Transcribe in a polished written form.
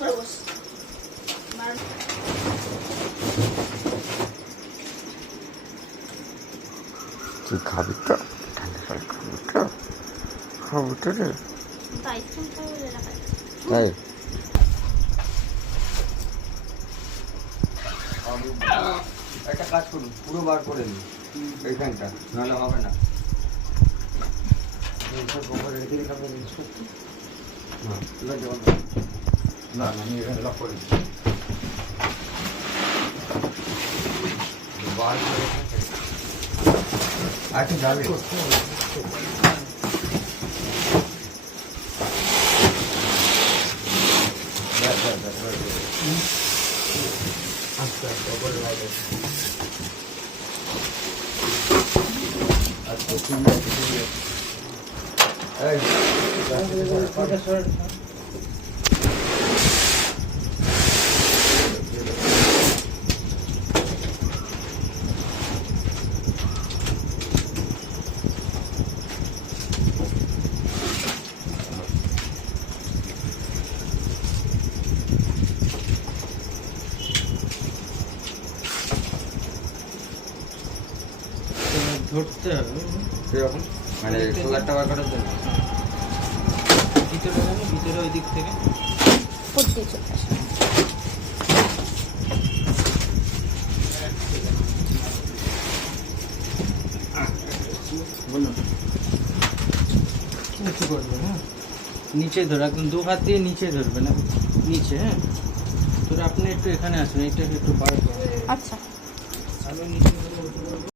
তুই খাবি তো? খাবি তো রে? তাই একটা কাজ করুন, পুরো বার করে নিন এইখানটা, নাহলে হবে না। না আমি এখানে লক করে দিই। আচ্ছা যাবে ধরতে হবে সেরকম, মানে সোলারটা বার করার জন্য ভিতরে যাবে, ভিতরে ওই দিক থেকে বলুন নিচে করবে। হ্যাঁ নিচে ধরো, একদম দু হাত দিয়ে নিচে ধরবে না, নিচে। হ্যাঁ তো আপনি একটু এখানে আসুন, এটা একটু বার করুন। আচ্ছা আলো নিচে